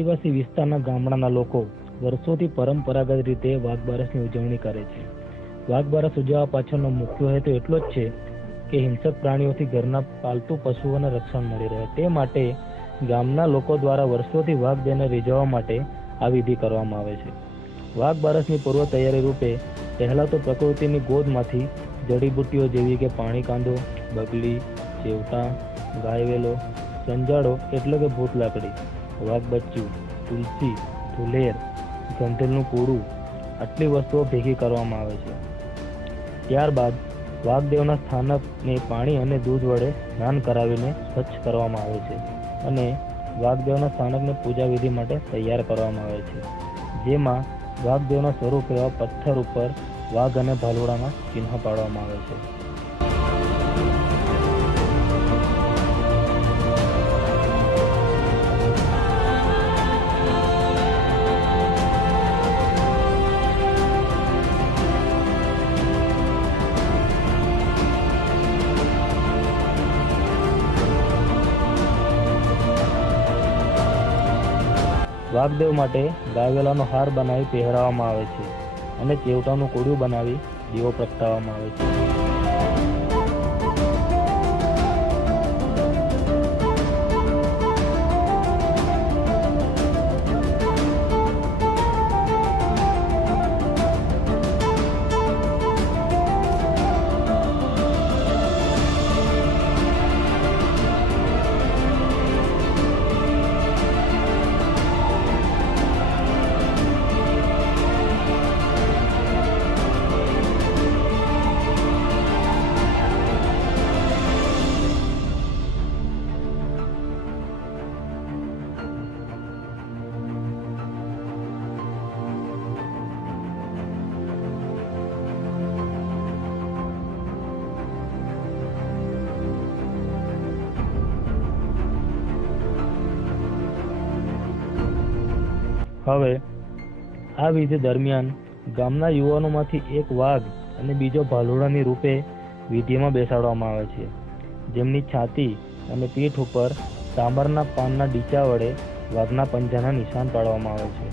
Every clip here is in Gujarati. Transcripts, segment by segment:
આદિવાસી વિસ્તારના ગામડાના લોકો વર્ષોથી પરંપરાગત રીતે વાઘ બારસની ઉજવણી કરે છે. વાઘ બારસ ઉજવવા પાછળનો મુખ્ય હેતુ એટલો જ છે કે હિંસક પ્રાણીઓથી ઘરના પાલતુ પશુઓને રક્ષણ મળી રહે. તે માટે ગામના લોકો દ્વારા વર્ષોથી વાઘ દઈને રીઝવવા માટે આ વિધિ કરવામાં આવે છે. વાઘ બારસની પૂર્વ તૈયારી રૂપે પહેલા તો પ્રકૃતિની ગોદમાંથી જડીબુટ્ટીઓ જેવી કે પાણી કાંદો, બગલી, ચેવટા, ગાયવેલો, સંજાડો એટલે કે ભૂત લાકડી, વાઘ બચ્ચું, તુલસી, ધુલેર, ગંધલનું કૂડું આટલી વસ્તુઓ ભેગી કરવામાં આવે છે. ત્યારબાદ વાઘદેવના સ્થાનકને પાણી અને દૂધ વડે સ્નાન કરાવીને સ્વચ્છ કરવામાં આવે છે અને વાઘદેવના સ્થાનકને પૂજા વિધિ માટે તૈયાર કરવામાં આવે છે, જેમાં વાઘદેવના સ્વરૂપ એવા પથ્થર ઉપર વાઘ અને ભાલુડાના ચિહ્ન પાડવામાં આવે છે. વાઘદેવ માટે ગાયવેલાનો હાર બનાવી પહેરાવવામાં આવે છે અને ચેવટાનું કોડિયું બનાવી દીવો પ્રગટાવવામાં આવે છે. હવે આ વિધિ દરમિયાન ગામના યુવાનોમાંથી એક વાઘ અને બીજો ભાલુડાની રૂપે વિધિમાં બેસાડવામાં આવે છે, જેમની છાતી અને પીઠ ઉપર તાંબરના પાનના ડીચા વડે વાઘના પંજાના નિશાન પાડવામાં આવે છે.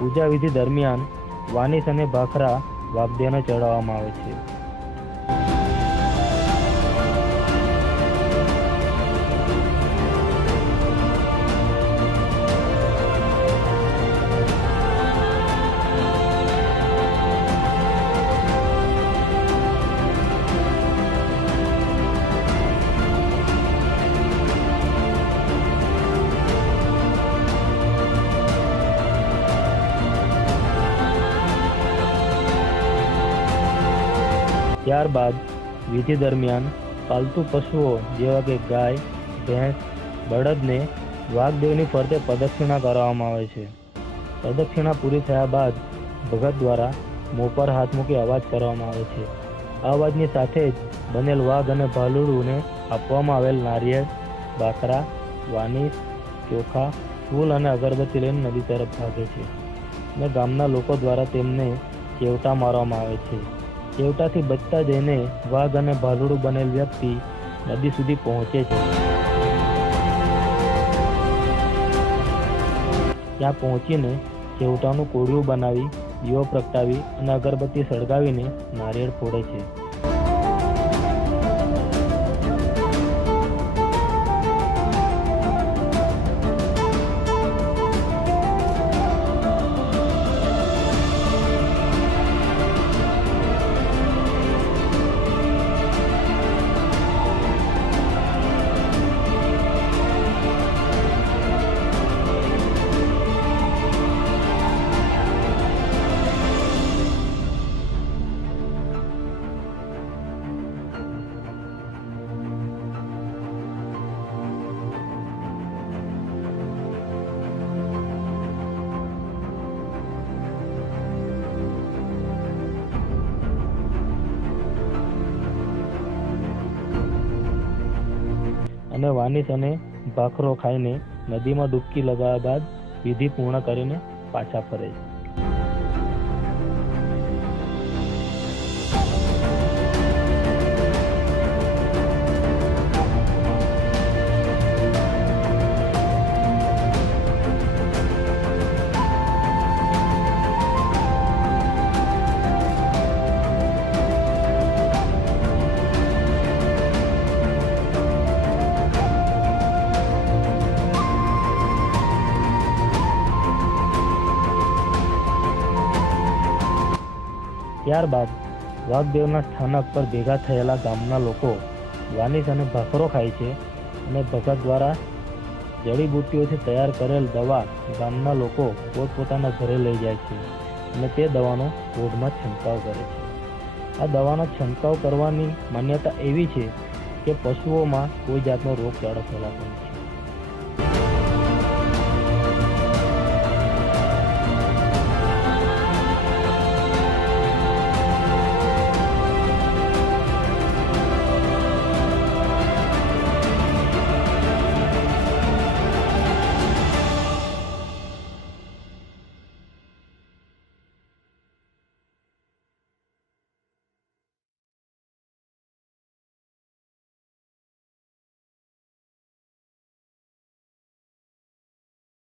પૂજા વિધિ દરમિયાન વાનિસ અને ભાખરા વાઘદેવને ચડાવવામાં આવે છે. ત્યારબાદ વિધિ દરમિયાન પાલતુ પશુઓ જેવા કે ગાય, ભેંસ, બળદને વાઘદેવની ફરતે પ્રદક્ષિણા કરવામાં આવે છે. પ્રદક્ષિણા પૂરી થયા બાદ ભગત દ્વારા મોં પર હાથ મૂકી અવાજ કરવામાં આવે છે. આ અવાજની સાથે જ બનેલ વાઘ અને ભાલુડુને આપવામાં આવેલ નારિયેળ, બાકરા, વાનિસ, ચોખા, ફૂલ અને અગરબત્તી લઈને નદી તરફ ભાગે છે અને ગામના લોકો દ્વારા તેમને ચેવટા મારવામાં આવે છે. ચેવટાથી બચતા જઈને વાઘ અને ભાલુડું બનેલ વ્યક્તિ નદી સુધી પહોંચે છે. ત્યાં પહોંચીને ચેવટાનું કોડિયું બનાવી દીવો પ્રગટાવી અને અગરબત્તી સળગાવીને નારિયેળ ફોડે છે. અને વાનિશ અને ભાખરો ખાઈને નદીમાં ડૂબકી લગાવ્યા બાદ વિધિ પૂર્ણ કરીને પાછા ફરે છે. ત્યારબાદ વાઘદેવના સ્થાનક પર ભેગા થયેલા ગામના લોકો વાનિશ અને ભાખરો ખાય છે અને ભગત દ્વારા જડીબુટ્ટીઓથી તૈયાર કરેલ દવા ગામના લોકો પોતપોતાના ઘરે લઈ જાય છે અને તે દવાનો ધોધમાં છંટકાવ કરે છે. આ દવાનો છંટકાવ કરવાની માન્યતા એવી છે કે પશુઓમાં કોઈ જાતનો રોગચાળો ફેલાતો નથી.